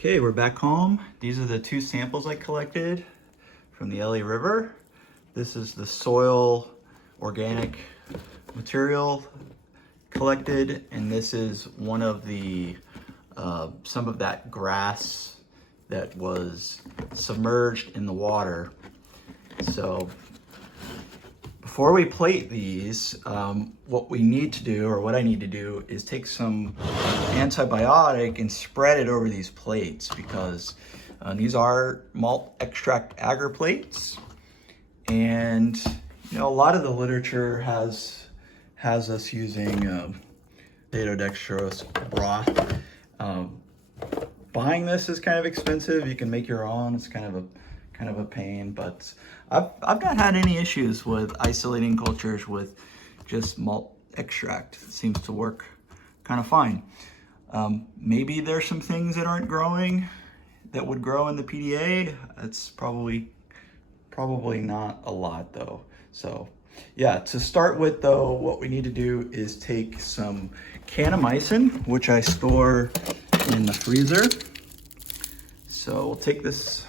Okay, we're back home. These are the two samples I collected from the LA River. This is the soil organic material collected, and this is one of the some of that grass that was submerged in the water. So before we plate these, what we need to do, or what I need to do, is take some antibiotic and spread it over these plates, because these are malt extract agar plates, and you know, a lot of the literature has us using potato dextrose broth. Buying this is kind of expensive. You can make your own. It's kind of a pain, but I've not had any issues with isolating cultures with just malt extract. It seems to work kind of fine. Maybe there's some things that aren't growing that would grow in the PDA. It's probably not a lot though. So yeah, to start with though, what we need to do is take some kanamycin, which I store in the freezer. So we'll take this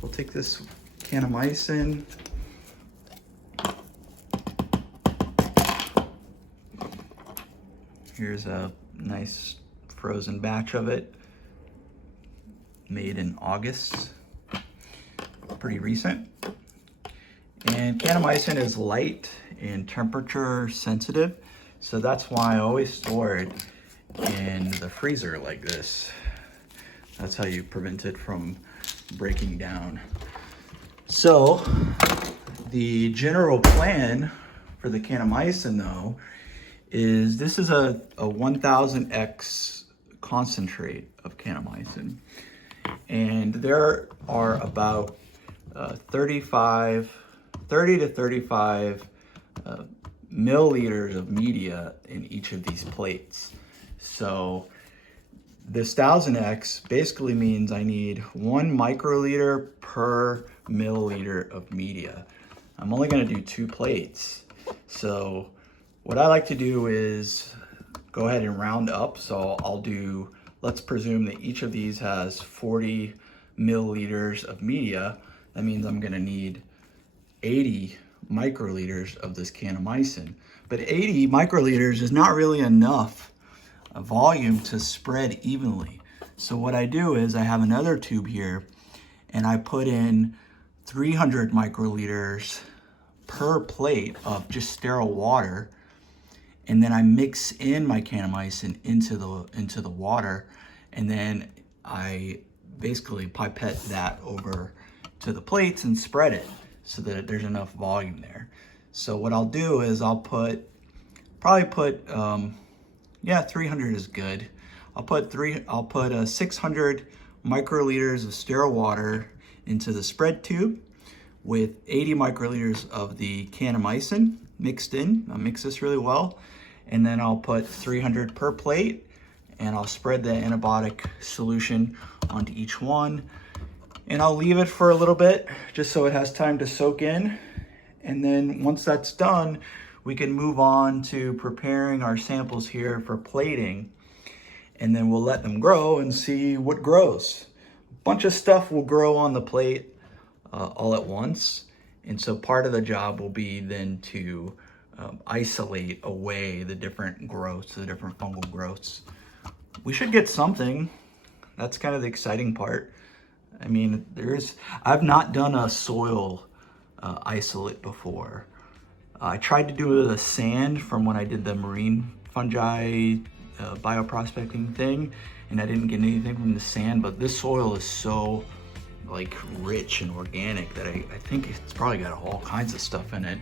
kanamycin. Here's a nice frozen batch of it, made in August, pretty recent. And kanamycin is light and temperature sensitive, so that's why I always store it in the freezer like this. That's how you prevent it from breaking down. So the general plan for the kanamycin though is this is a 1000x concentrate of kanamycin, and there are about 30 to 35 milliliters of media in each of these plates. So this 1000x basically means I need 1 microliter per milliliter of media. I'm only going to do 2 plates. So what I like to do is go ahead and round up. So I'll do, let's presume that each of these has 40 milliliters of media. That means I'm going to need 80 microliters of this kanamycin. But 80 microliters is not really enough volume to spread evenly. So what I do is I have another tube here, and I put in 300 microliters per plate of just sterile water, and then I mix in my kanamycin into the water, and then I basically pipette that over to the plates and spread it so that there's enough volume there. So what I'll do is I'll probably put 300 is good. I'll put 600 microliters of sterile water into the spread tube with 80 microliters of the kanamycin mixed in. I'll mix this really well, and then I'll put 300 per plate, and I'll spread the antibiotic solution onto each one, and I'll leave it for a little bit just so it has time to soak in. And then once that's done, we can move on to preparing our samples here for plating, and then we'll let them grow and see what grows. A bunch of stuff will grow on the plate all at once, and so part of the job will be then to isolate away the different growths, the different fungal growths. We should get something. That's kind of the exciting part. I mean, I've not done a soil isolate before. I tried to do it with a sand from when I did the marine fungi bioprospecting thing, and I didn't get anything from the sand, but this soil is so like rich and organic that I think it's probably got all kinds of stuff in it.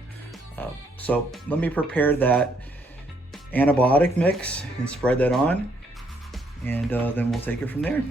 So let me prepare that antibiotic mix and spread that on, and then we'll take it from there.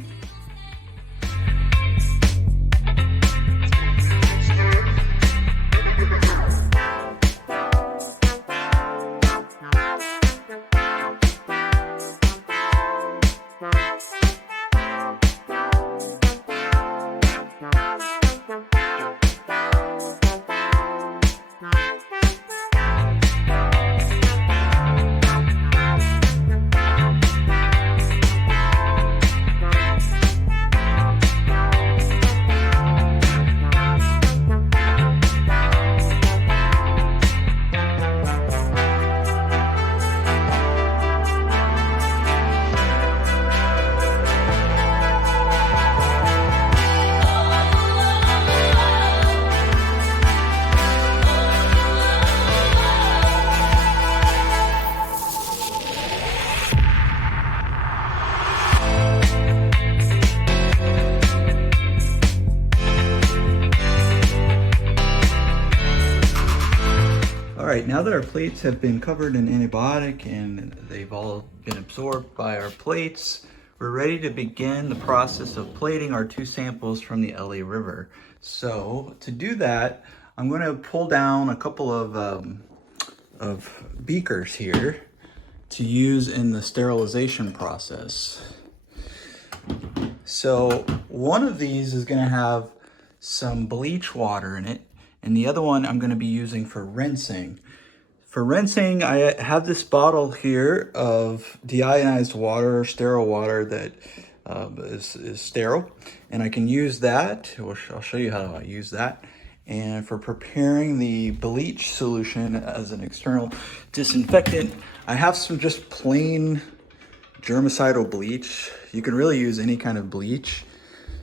now that our plates have been covered in antibiotic and they've all been absorbed by our plates, we're ready to begin the process of plating our 2 samples from the LA River. So to do that, I'm going to pull down a couple of beakers here to use in the sterilization process. So one of these is going to have some bleach water in it, and the other one I'm going to be using for rinsing. For rinsing, I have this bottle here of deionized water, sterile water that is sterile, and I can use that. I'll show you how I use that. And for preparing the bleach solution as an external disinfectant, I have some just plain germicidal bleach. You can really use any kind of bleach.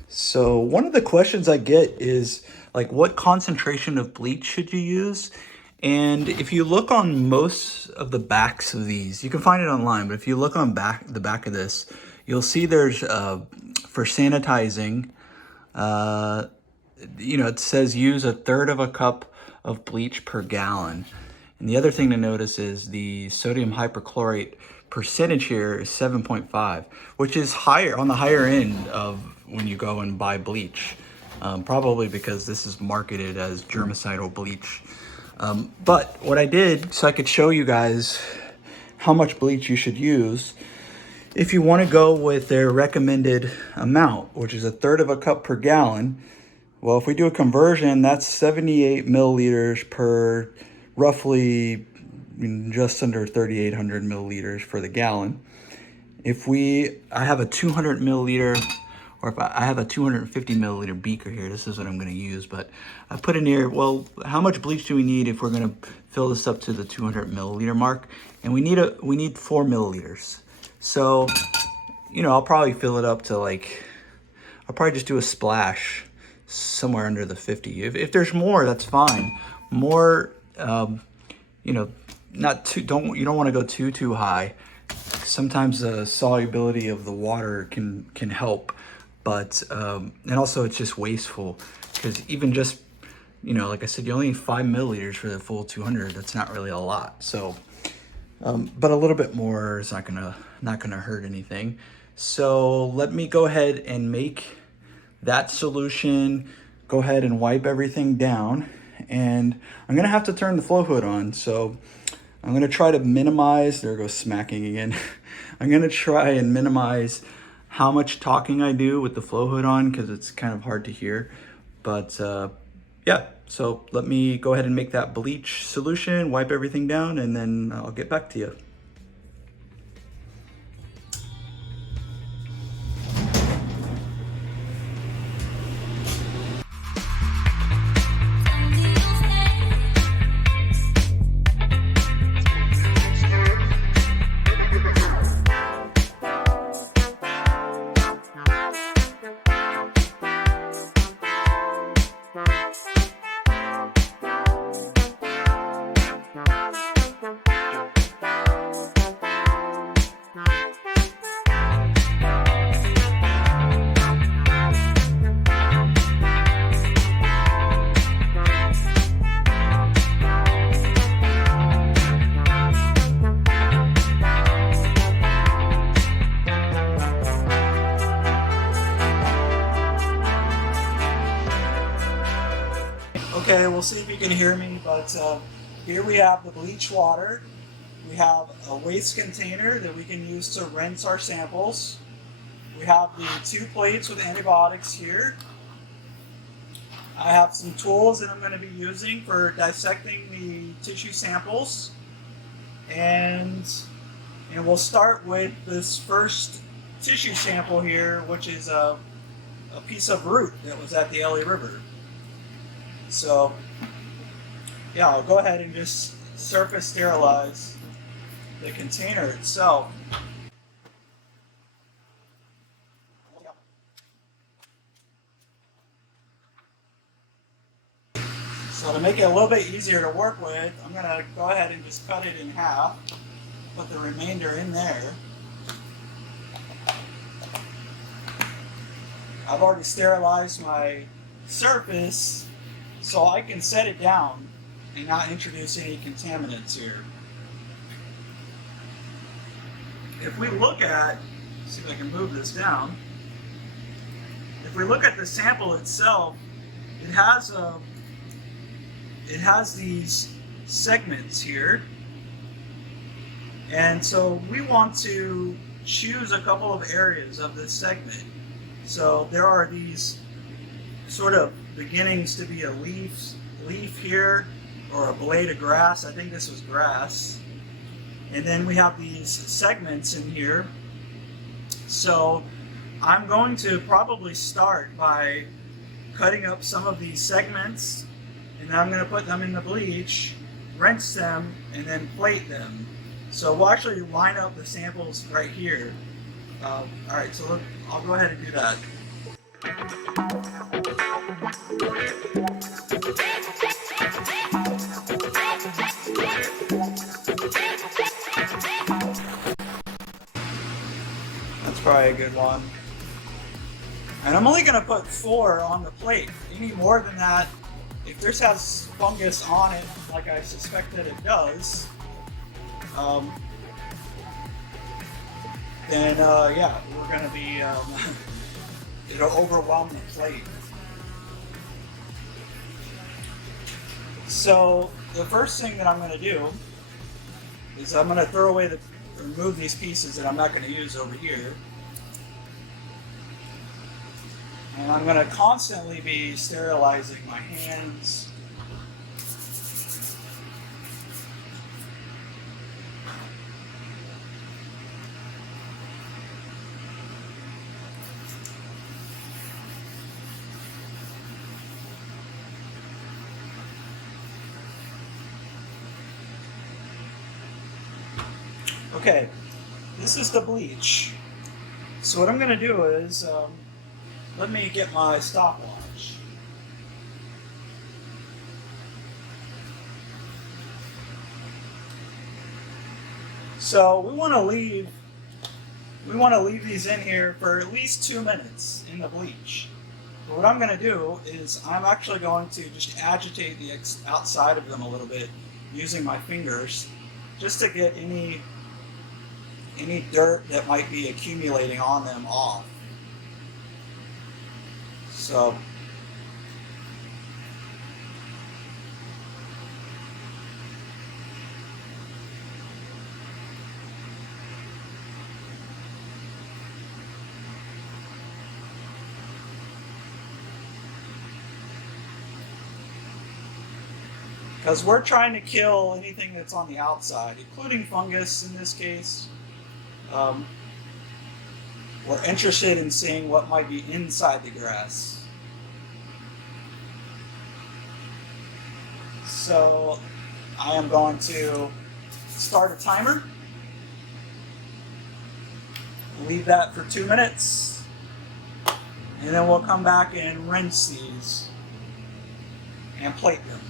So one of the questions I get is like, what concentration of bleach should you use? And if you look on most of the backs of these, you can find it online, but if you look on the back of this, you'll see there's for sanitizing, it says use 1/3 of a cup of bleach per gallon. And the other thing to notice is the sodium hypochlorite percentage here is 7.5, which is higher, on the higher end of when you go and buy bleach, probably because this is marketed as germicidal bleach. But what I did, so I could show you guys how much bleach you should use, if you want to go with their recommended amount, which is 1/3 of a cup per gallon. Well, if we do a conversion, that's 78 milliliters per roughly just under 3,800 milliliters for the gallon. I have a 200 milliliter, or if I have a 250 milliliter beaker here, this is what I'm going to use. But I put in here, well, how much bleach do we need if we're going to fill this up to the 200 milliliter mark? And we need 4 milliliters. So, I'll probably fill it up to I'll probably just do a splash somewhere under the 50. If there's more, that's fine. More, not too, you don't want to go too high. Sometimes the solubility of the water can help, but and also it's just wasteful, because even just, like I said, you only need 5 milliliters for the full 200. That's not really a lot. So, but a little bit more is not gonna hurt anything. So let me go ahead and make that solution. Go ahead and wipe everything down, and I'm gonna have to turn the flow hood on. So I'm gonna try to minimize, there goes smacking again. I'm gonna try and minimize how much talking I do with the flow hood on, because it's kind of hard to hear. But yeah, so let me go ahead and make that bleach solution, wipe everything down, and then I'll get back to you. Okay, we'll see if you can hear me, but here we have the bleach water. We have a waste container that we can use to rinse our samples. We have the 2 plates with antibiotics here. I have some tools that I'm going to be using for dissecting the tissue samples. And we'll start with this first tissue sample here, which is a piece of root that was at the LA River. So, yeah, I'll go ahead and just surface sterilize the container itself. So to make it a little bit easier to work with, I'm going to go ahead and just cut it in half, put the remainder in there. I've already sterilized my surface, so I can set it down and not introduce any contaminants here. If we look at, see if I can move this down. If we look at the sample itself, it has these segments here. And so we want to choose a couple of areas of this segment. So there are these sort of beginnings to be a leaf here, or a blade of grass. I think this was grass. And then we have these segments in here. So I'm going to probably start by cutting up some of these segments, and then I'm going to put them in the bleach, rinse them, and then plate them. So we'll actually line up the samples right here. All right, so look, I'll go ahead and do that. That's probably a good one. And I'm only going to put 4 on the plate. Any more than that, if this has fungus on it, like I suspect that it does, then yeah, we're going to be, it'll overwhelm the plate. So the first thing that I'm going to do is I'm going to remove these pieces that I'm not going to use over here. And I'm going to constantly be sterilizing my hands. Okay, this is the bleach. So what I'm going to do is, let me get my stopwatch. So we want to leave these in here for at least 2 minutes in the bleach. But what I'm going to do is I'm actually going to just agitate the outside of them a little bit using my fingers, just to get any dirt that might be accumulating on them off. So because we're trying to kill anything that's on the outside, including fungus in this case. We're interested in seeing what might be inside the grass. So I am going to start a timer, leave that for 2 minutes, and then we'll come back and rinse these and plate them.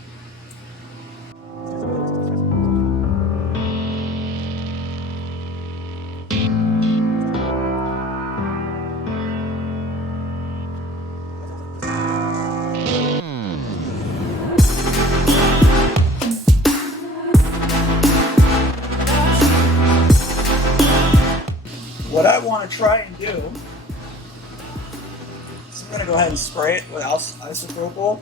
What I want to try and do is I'm going to go ahead and spray it with isopropyl.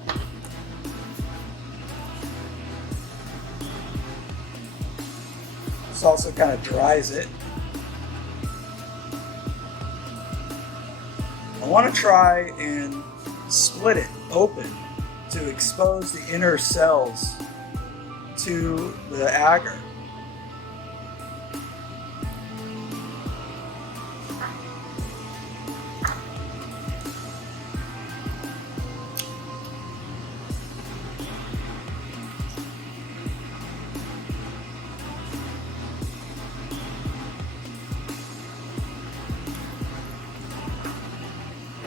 This also kind of dries it. I want to try and split it open to expose the inner cells to the agar.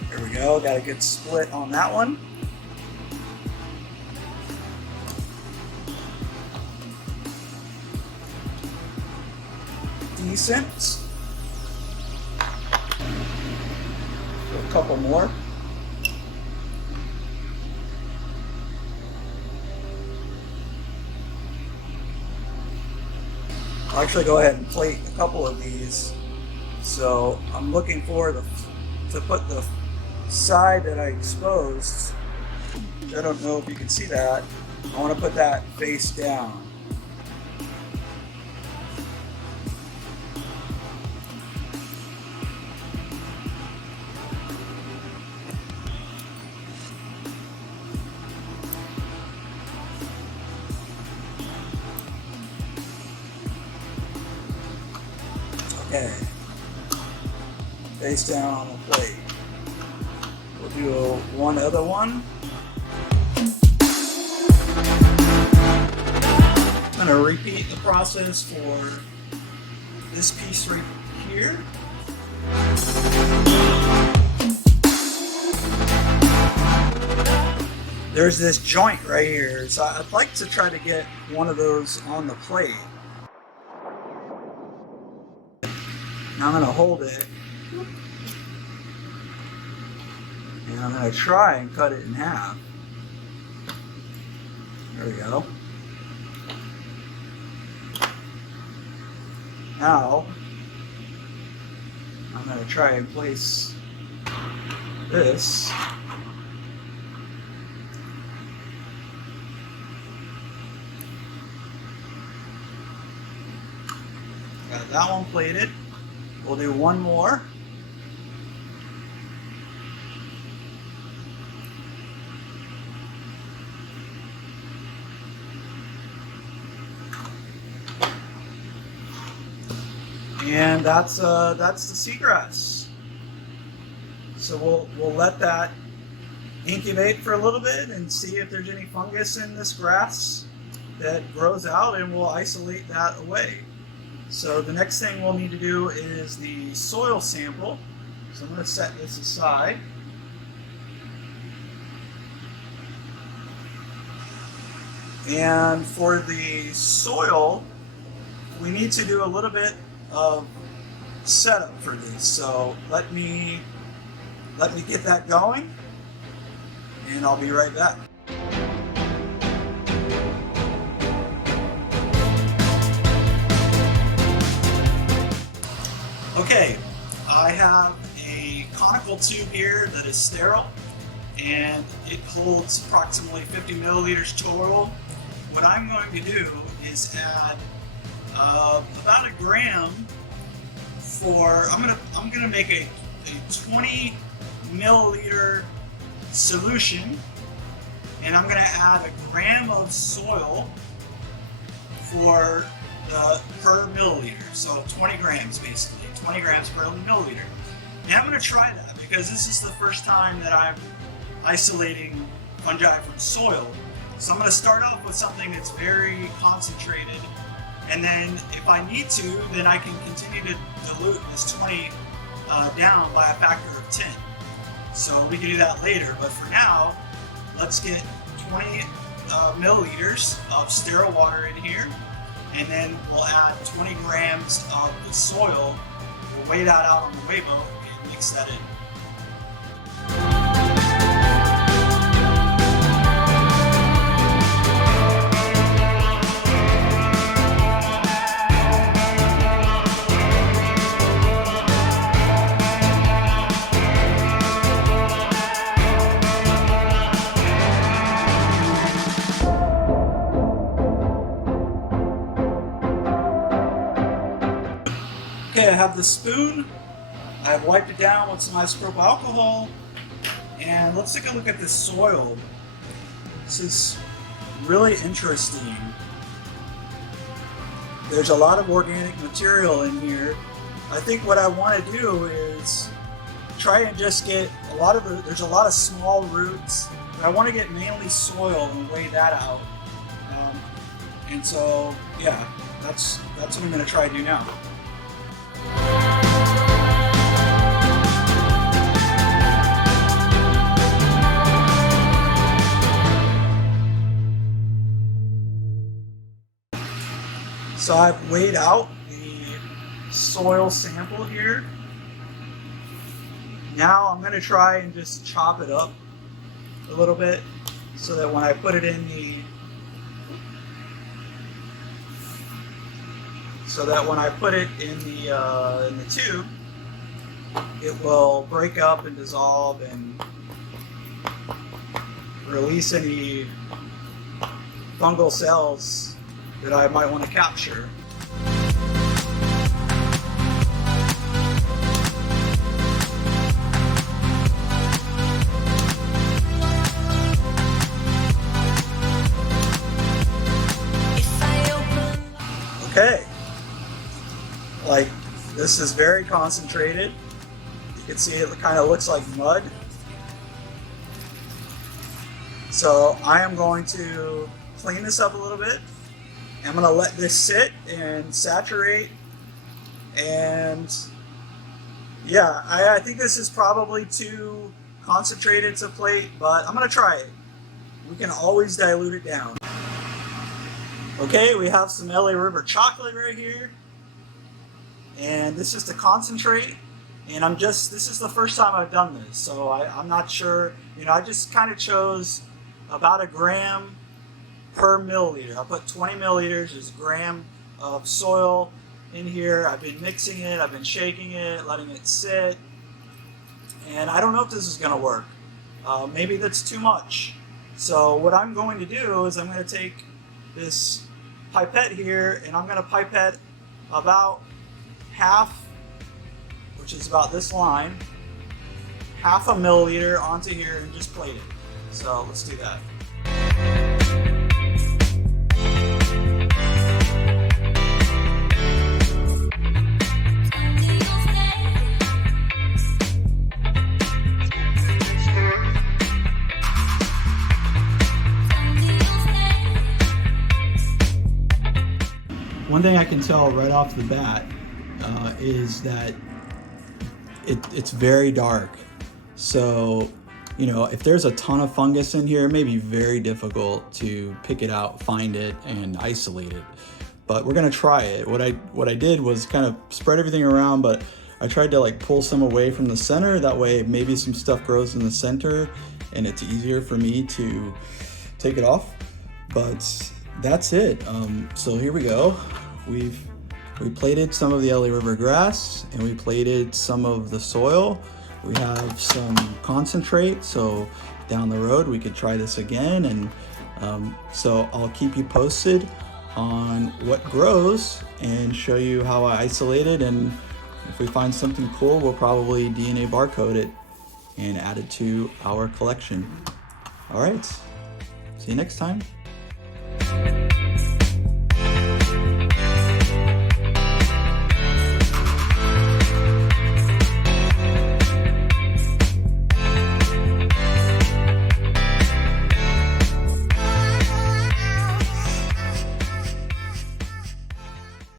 There we go, got a good split on that one. Decent. Do a couple more. I'll actually go ahead and plate a couple of these. So I'm looking for to put the side that I exposed, which I don't know if you can see that. I want to put that face down. Okay, face down on the plate. We'll do one other one. I'm going to repeat the process for this piece right here. There's this joint right here, so I'd like to try to get one of those on the plate. Now I'm going to hold it, and I'm going to try and cut it in half. There we go. Now, I'm going to try and place this. Got that one plated. We'll do one more. And that's the seagrass. So we'll let that incubate for a little bit and see if there's any fungus in this grass that grows out, and we'll isolate that away. So the next thing we'll need to do is the soil sample. So I'm going to set this aside. And for the soil, we need to do a little bit of setup for this. So let me get that going, and I'll be right back. Okay, I have a conical tube here that is sterile, and it holds approximately 50 milliliters total. What I'm going to do is add about a gram for, I'm gonna make a 20 milliliter solution, and I'm gonna add a gram of soil for per milliliter, so 20 grams basically, 20 grams per milliliter. Now I'm going to try that because this is the first time that I'm isolating fungi from soil. So I'm going to start off with something that's very concentrated, and then if I need to, then I can continue to dilute this 20 down by a factor of 10. So we can do that later, but for now, let's get 20 milliliters of sterile water in here. And then we'll add 20 grams of the soil. We'll weigh that out on the weigh boat and mix that in. Okay, I have the spoon. I've wiped it down with some isopropyl alcohol, and let's take a look at this soil. This is really interesting. There's a lot of organic material in here. I think what I want to do is try and just get there's a lot of small roots, but I want to get mainly soil and weigh that out. And so, yeah, that's what I'm going to try to do now. So I've weighed out the soil sample here. Now I'm going to try and just chop it up a little bit so that when I put it in so that when I put it in the tube, it will break up and dissolve and release any fungal cells that I might want to capture. Okay, like this is very concentrated. You can see it kind of looks like mud. So I am going to clean this up a little bit. I'm going to let this sit and saturate. And yeah, I think this is probably too concentrated to plate, but I'm going to try it. We can always dilute it down. Okay, we have some LA River chocolate right here. And this is the concentrate. And this is the first time I've done this, so I'm not sure. You know, I just kind of chose about 1 gram per milliliter. I put 20 milliliters, there's 1 gram of soil in here. I've been mixing it, I've been shaking it, letting it sit. And I don't know if this is gonna work. Maybe that's too much. So what I'm going to do is I'm gonna take this pipette here and I'm gonna pipette about half, which is about this line, half a milliliter onto here and just plate it. So let's do that. One thing I can tell right off the bat is that it's very dark. So, you know, if there's a ton of fungus in here, it may be very difficult to pick it out, find it, and isolate it. But we're gonna try it. What I did was kind of spread everything around, but I tried to like pull some away from the center. That way maybe some stuff grows in the center and it's easier for me to take it off. But that's it. So here we go. We plated some of the LA River grass and we plated some of the soil. We have some concentrate, so down the road we could try this again. And so I'll keep you posted on what grows and show you how I isolate it. And if we find something cool, we'll probably DNA barcode it and add it to our collection. All right, see you next time.